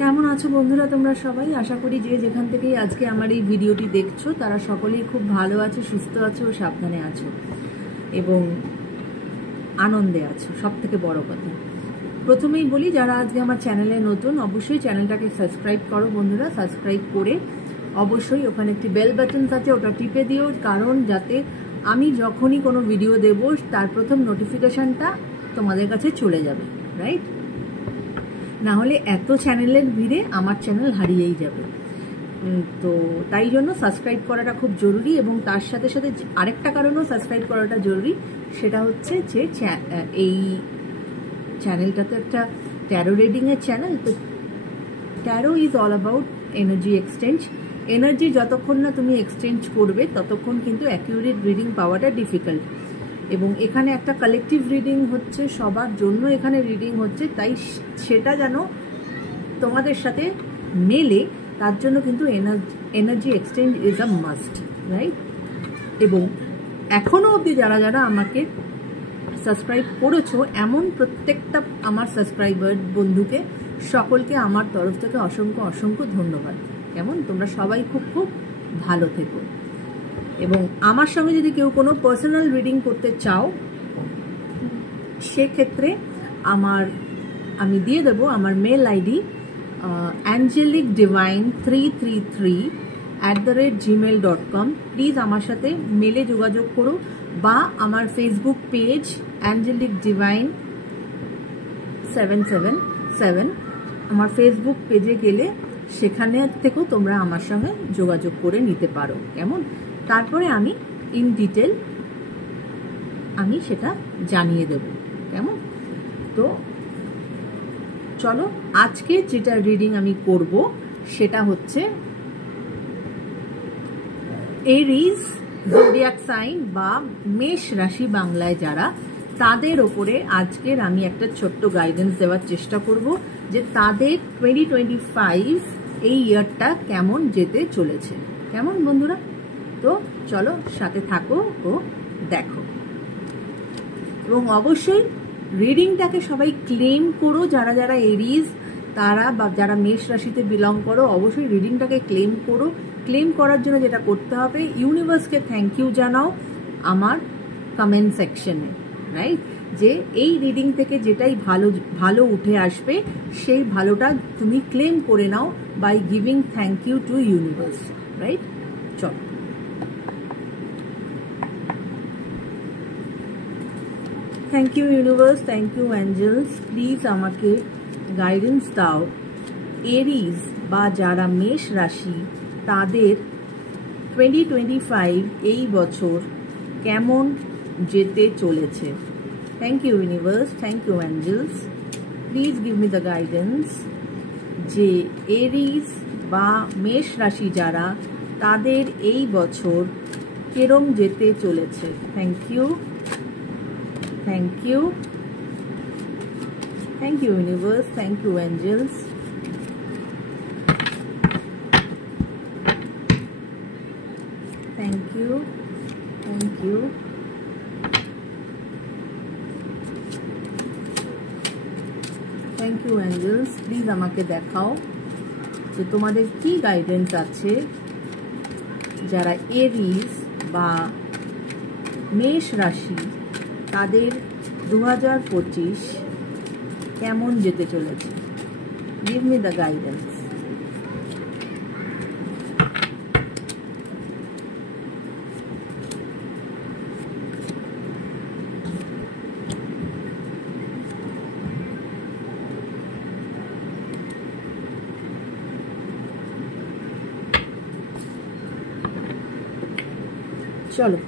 কেমন আছো বন্ধুরা তোমরা সবাই? আশা করি যে যেখান থেকেই আজকে আমার এই ভিডিওটি দেখছো তারা সকলেই খুব ভালো আছো, সুস্থ আছো ও সাবধানে আছো এবং আনন্দে আছো। সব থেকে বড় কথা, প্রথমেই বলি যারা আজকে আমার চ্যানেলে নতুন অবশ্যই চ্যানেলটাকে সাবস্ক্রাইব করো বন্ধুরা। সাবস্ক্রাইব করে অবশ্যই ওখানে একটি বেল বাটন আছে, ওটা টিপে দিও, কারণ যাতে আমি যখনই কোনো ভিডিও দেব তার প্রথম নোটিফিকেশনটা তোমাদের কাছে চলে যাবে, রাইট? না হলে এত চ্যানেলের ভিড়ে আমার চ্যানেল হারিয়েই যাবে। তো তাই জন্য সাবস্ক্রাইব করাটা খুব জরুরি, এবং তার সাথে সাথে আরেকটা কারণেও সাবস্ক্রাইব করাটা জরুরি, সেটা হচ্ছে যে এই চ্যানেলটা তো একটা ট্যারো রিডিংয়ের চ্যানেল। তো taro is all about energy exchange. Energy যতক্ষণ না তুমি এক্সচেঞ্জ করবে ততক্ষণ কিন্তু অ্যাকিউরেট রিডিং পাওয়াটা ডিফিকাল্ট, এবং এখানে একটা কালেকটিভ রিডিং হচ্ছে, সবার জন্য এখানে রিডিং হচ্ছে, তাই সেটা যেন তোমাদের সাথে মেলে তার জন্য কিন্তু energy exchange is a must, right? এবং এখনো অবধি যারা যারা আমাকে সাবস্ক্রাইব করেছো এমন প্রত্যেকটা আমার সাবস্ক্রাইবার বন্ধুকে সকলকে আমার তরফ থেকে অসংখ্য অসংখ্য ধন্যবাদ। কেমন? তোমরা সবাই খুব খুব ভালো থেকো। এবং আমার সঙ্গে যদি কেউ কোনো পার্সোনাল রিডিং করতে চাও সেক্ষেত্রে আমি দিয়ে দেবো আমার মেল আইডি angelicdivine333@gmail.com। প্লিজ আমার সাথে মেলে যোগাযোগ করো, বা আমার ফেসবুক পেজ angelicdivine777 আমার ফেসবুক পেজে গেলে সেখানে থেকেও তোমরা আমার সঙ্গে যোগাযোগ করে নিতে পারো। কেমন? তারপরে আমি ইন ডিটেল আমি সেটা জানিয়ে দেব। কেমন? তো চলো, আজকে যেটা রিডিং আমি করব সেটা হচ্ছে এরিজ জোডিয়াক সাইন বা মেষ রাশি বাংলায় যারা, তাদের ওপরে আজকের আমি একটা ছোট্ট গাইডেন্স দেওয়ার চেষ্টা করব যে তাদের 2025 এই ইয়ারটা কেমন যেতে চলেছে। কেমন বন্ধুরা? তো চলো সাথে থাকো ও দেখো, এবং অবশ্যই রিডিংটাকে সবাই ক্লেম করো। যারা যারা এরিজ তারা বা যারা মেষ রাশিতে বিলং করো অবশ্যই রিডিংটাকে ক্লেম করো। ক্লেম করার জন্য যেটা করতে হবে, ইউনিভার্সকে থ্যাংক ইউ জানাও আমার কমেন্ট সেকশনে, রাইট? যে এই রিডিং থেকে যেটাই ভালো উঠে আসবে সেই ভালোটা তুমি ক্লেম করে নাও by giving thank you to universe, right? চলো, thank you universe, thank you angels, please আমাকে গাইডেন্স দাও। এরিজ বা যারা মেষ রাশি তাদের 2025 এই বছর কেমন যেতে চলেছে। Thank you universe, thank you angels, please give me the guidance যে এরিজ বা মেষ রাশি যারা তাদের এই বছর কেরম যেতে চলেছে। Thank you, thank you, thank you universe, thank you angels, thank you, thank you, thank you angels, please আমাকে দেখাও যে তোমাদের কি গাইডেন্স আছে যারা এরিজ বা মেষ রাশি তাদের 2025 কেমন যেতে চলেছে। Give me the guidance. চলো,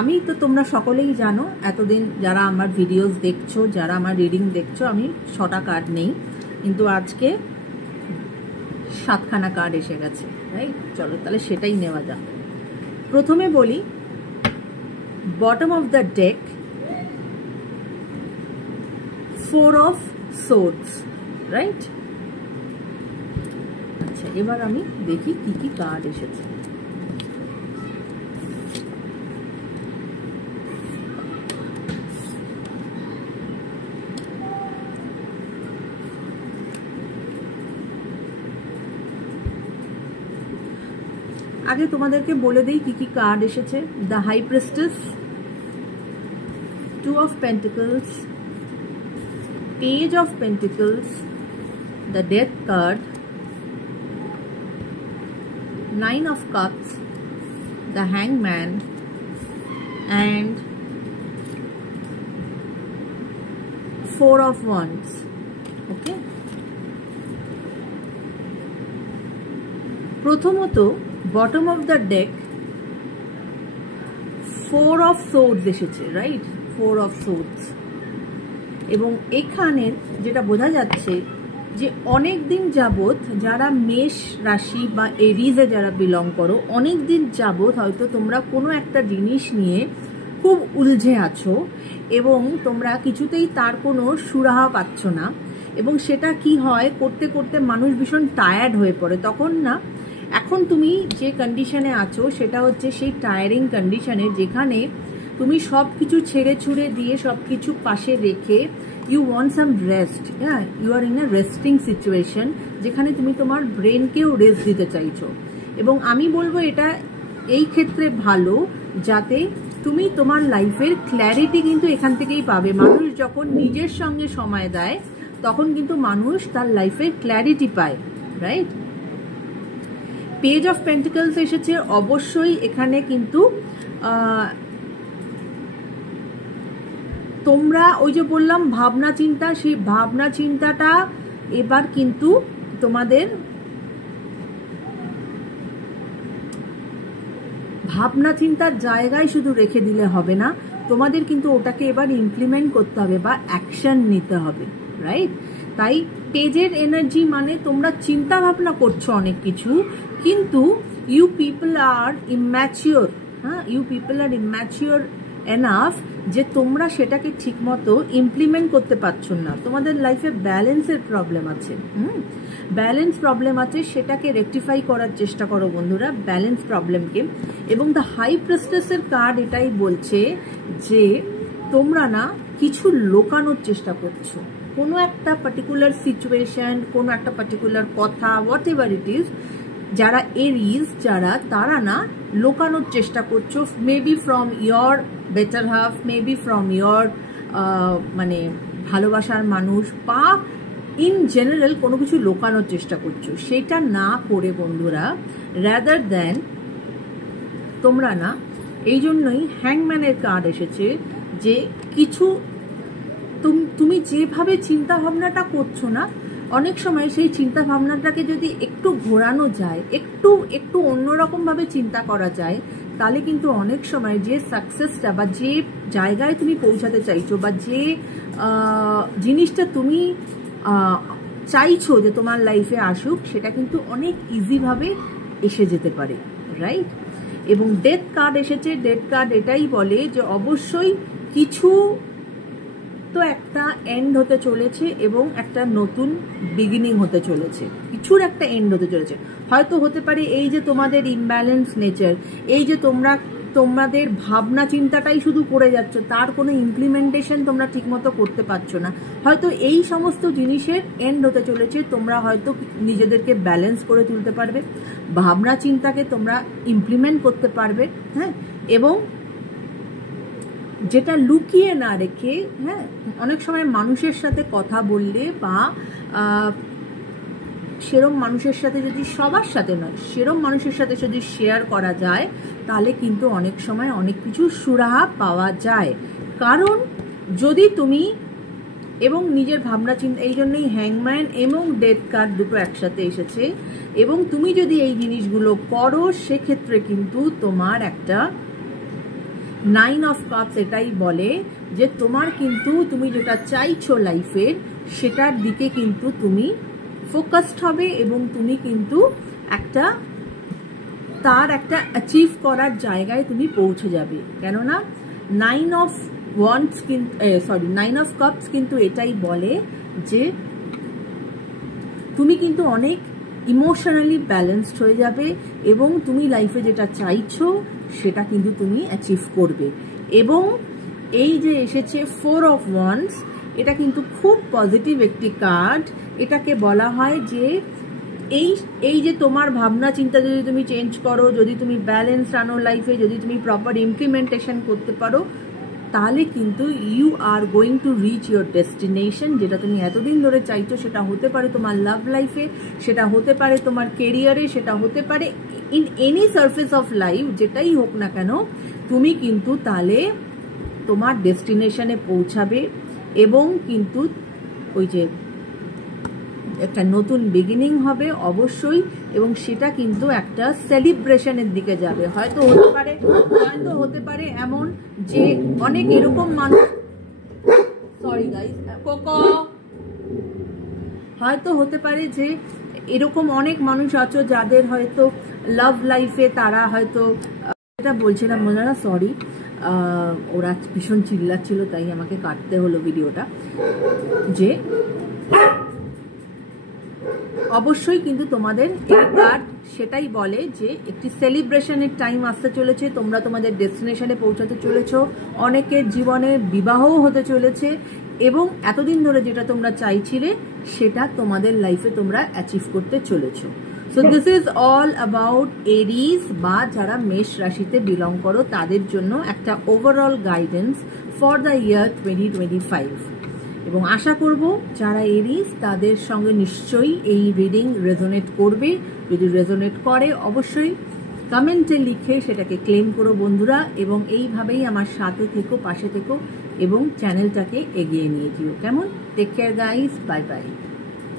আমি তো তোমরা সকলেই জানো, এতদিন যারা আমার ভিডিওস দেখছো, যারা আমার রিডিং দেখছো, আমি 6টা কার্ড নেই, কিন্তু আজকে 7খানা কার্ড এসে গেছে, রাইট? চলো তাহলে সেটাই নেওয়া যাক। প্রথমে বলি bottom of the day 4 of swords, right? আচ্ছা, এবার আমি দেখি কি কি কার্ড এসেছে। আগে তোমাদেরকে বলে দেই কি কি কার্ড এসেছে। The high priestess, two of pentacles, page of pentacles, the death card, nine of cups, the হ্যাংম্যান, and four of wands. Okay, প্রথমত bottom of the deck four of swords এসেছে, রাইট? Four of swords. এবং এখানে যেটা বোঝা যাচ্ছে যে অনেক দিন যাবত যারা মেষ রাশি বা এরিজে যারা বিলং করো, অনেক দিন যাবত হয়তো তোমরা কোনো একটা জিনিস নিয়ে খুব উলঝে আছো এবং তোমরা কিছুতেই তার কোনো সুরাহা পাচ্ছ না, এবং সেটা কি হয়, করতে করতে মানুষ ভীষণ টায়ার্ড হয়ে পড়ে। তখন না, এখন তুমি যে কন্ডিশনে আছো সেটা হচ্ছে সেই টায়ারিং কন্ডিশনে, যেখানে তুমি সব কিছু ছেড়ে ছুড়ে দিয়ে সব কিছু পাশে রেখে you want some rest, yeah, you are in a resting situation, যেখানে তুমি তোমার ব্রেনকেও রেস্ট দিতে চাইছো। এবং আমি বলবো এটা এই ক্ষেত্রে ভালো, যাতে তুমি তোমার লাইফের ক্ল্যারিটি কিন্তু এখান থেকেই পাবে। মানুষ যখন নিজের সঙ্গে সময় দেয় তখন কিন্তু মানুষ তার লাইফের ক্ল্যারিটি পায়, রাইট? পেজ অফ পেন্টিকলস এসেছে, অবশ্যই এখানে কিন্তু তোমরা ওই যে বললাম ভাবনা চিন্তা, সেই ভাবনা চিন্তাটা এবার কিন্তু তোমাদের ভাবনা চিন্তার জায়গায় শুধু রেখে দিলে হবে না, তোমাদের কিন্তু ওটাকে এবার ইমপ্লিমেন্ট করতে হবে বা অ্যাকশন নিতে হবে, রাইট? তাই পেজের এনার্জি মানে তোমরা চিন্তা ভাবনা করছো অনেক কিছু, কিন্তু ইউ পিপল আর ইম্যাচিওর, হ্যাঁ, you people are immature enough যে তোমরা সেটাকে ঠিকমতো ইমপ্লিমেন্ট করতে পারছো না। তোমাদের লাইফে ব্যালেন্সের প্রবলেম আছে, ব্যালেন্স প্রবলেম আছে, সেটাকে রেকটিফাই করার চেষ্টা করো বন্ধুরা, ব্যালেন্স প্রবলেমকে। এবং দ্য হাই প্রিস্টেসের কার্ড এটাই বলছে যে তোমরা না কিছু লোকানোর চেষ্টা করছো, কোনো একটা পার্টিকুলার সিচুয়েশন, কোনো একটা পার্টিকুলার কথা, হোয়াট এভার ইট ইজ, যারা এরিজ যারা, তারা না লোকানোর চেষ্টা করছো, maybe from your better half, maybe from your মানে ভালোবাসার মানুষ, বা ইন জেনারেল কোনো কিছু লোকানোর চেষ্টা করছো। সেটা না করে বন্ধুরা, রাদার দেন তোমরা না, এই জন্যই হ্যাংম্যানের কার্ড এসেছে যে কিছু তুমি যেভাবে চিন্তা ভাবনাটা করছো না, অনেক সময় সেই চিন্তা ভাবনাটাকে যদি একটু ঘোরানো যায়, একটু অন্যরকম ভাবে চিন্তা করা যায়, তাহলে কিন্তু অনেক সময় যে সাকসেসটা বা যে জায়গায় তুমি পৌঁছাতে চাইছো বা যে জিনিসটা তুমি চাইছো যে তোমার লাইফে আসুক, সেটা কিন্তু অনেক ইজিভাবে এসে যেতে পারে, রাইট? এবং ডেথ কার্ড এসেছে, ডেথ কার্ড এটাই বলে যে অবশ্যই কিছু তো একটা এন্ড হতে চলেছে এবং একটা নতুন বিগিনিং হতে চলেছে, কিছুর একটা এন্ড হতে চলেছে। হয়তো হতে পারে এই যে তোমাদের ইমব্যালেন্স নেচার, এই যে তোমাদের ভাবনা চিন্তাটাই শুধু করে যাচ্ছ, তার কোনো ইমপ্লিমেন্টেশন তোমরা ঠিকমতো করতে পারছো না, হয়তো এই সমস্ত জিনিসের এন্ড হতে চলেছে। তোমরা হয়তো নিজেদেরকে ব্যালেন্স করে তুলতে পারবে, ভাবনা চিন্তাকে তোমরা ইমপ্লিমেন্ট করতে পারবে, হ্যাঁ। এবং যেটা লুকিয়ে না রেখে, হ্যাঁ, অনেক সময় মানুষের সাথে কথা বললে বা সেরম মানুষের সাথে যদি, সবার সাথে নয়, সেরম মানুষের সাথে যদি শেয়ার করা যায়, তাহলে কিন্তু অনেক সময় অনেক কিছু সুরাহা পাওয়া যায়। কারণ যদি তুমি এবং নিজের ভাবনা চিন্তা, এই জন্যই হ্যাংম্যান এবং ডেথ কার্ড দুটো একসাথে এসেছে, এবং তুমি যদি এই জিনিসগুলো করো, সেক্ষেত্রে কিন্তু তোমার একটা নাইন অফ কাপস এটাই বলে যে তোমার কিন্তু তুমি যেটা চাইছো লাইফের, সেটার দিকে কিন্তু তুমি ফোকাসড হবে এবং তুমি কিন্তু তার একটা অ্যাচিভ করার জায়গায় তুমি পৌঁছে যাবে। কেননা নাইন অফ কাপস কিন্তু এটাই বলে যে তুমি কিন্তু অনেক ইমোশনালি ব্যালেন্সড হয়ে যাবে এবং তুমি লাইফে যেটা চাইছো সেটা কিন্তু তুমি অ্যাচিভ করবে। এবং এই যে এসেছে ফোর অফ ওয়ান্ডস, এটা কিন্তু খুব পজিটিভ একটি কার্ড। এটাকে বলা হয় যে এই এই যে তোমার ভাবনা চিন্তা যদি তুমি চেঞ্জ করো, যদি তুমি ব্যালেন্স আনো লাইফে, যদি তুমি প্রপার ইমপ্লিমেন্টেশন করতে পারো, তাহলে কিন্তু you are going to reach your destination, যেটা তুমি এতদিন ধরে চাইছো। সেটা হতে পারে তোমার লাভ লাইফে, সেটা হতে পারে তোমার কেরিয়ারে, সেটা হতে পারে in any surface of life, যেটাই হোক না কেন, তুমি কিন্তু তাহলে তোমার ডেস্টিনেশনে পৌঁছাবে। এবং কিন্তু ওই যে একটা নতুন বিগিনিং হবে অবশ্যই, এবং সেটা কিন্তু একটা সেলিব্রেশনের দিকে যাবে। হয়তো হতে পারে এমন যে অনেক এরকম মানুষ, সরি গাইস, হয়তো হতে পারে যে এরকম অনেক মানুষ আছো যাদের হয়তো লাভ লাইফে তারা হয়তো, এটা বলছিলাম মনে সরি, ওরা ভীষণ চিল্লাচ্ছিল তাই আমাকে কাটতে হলো ভিডিওটা, যে অবশ্যই কিন্তু তোমাদের এই কার্ড সেটাই বলে যে একটি সেলিব্রেশনের টাইম আসতে চলেছে, তোমরা তোমাদের ডেস্টিনেশনে পৌঁছাতে চলেছ, অনেকের জীবনে বিবাহও হতে চলেছে, এবং এতদিন ধরে যেটা তোমরা চাইছিলে সেটা তোমাদের লাইফে তোমরা অ্যাচিভ করতে চলেছ। So this is all about Aries, বা যারা মেষ রাশিতে বিলং করো তাদের জন্য একটা overall guidance for the year 2025। এবং আশা করব যারা এরিজ তাদের সঙ্গে নিশ্চয়ই এই রিডিং রেজোনেট করবে। যদি রেজোনেট করে অবশ্যই কমেন্টে লিখে সেটাকে ক্লেম করো বন্ধুরা, এবং এইভাবেই আমার সাথে থেকো, পাশে থেকো, এবং চ্যানেলটাকে এগিয়ে নিয়ে যেও। কেমন? Take care guys, bye by.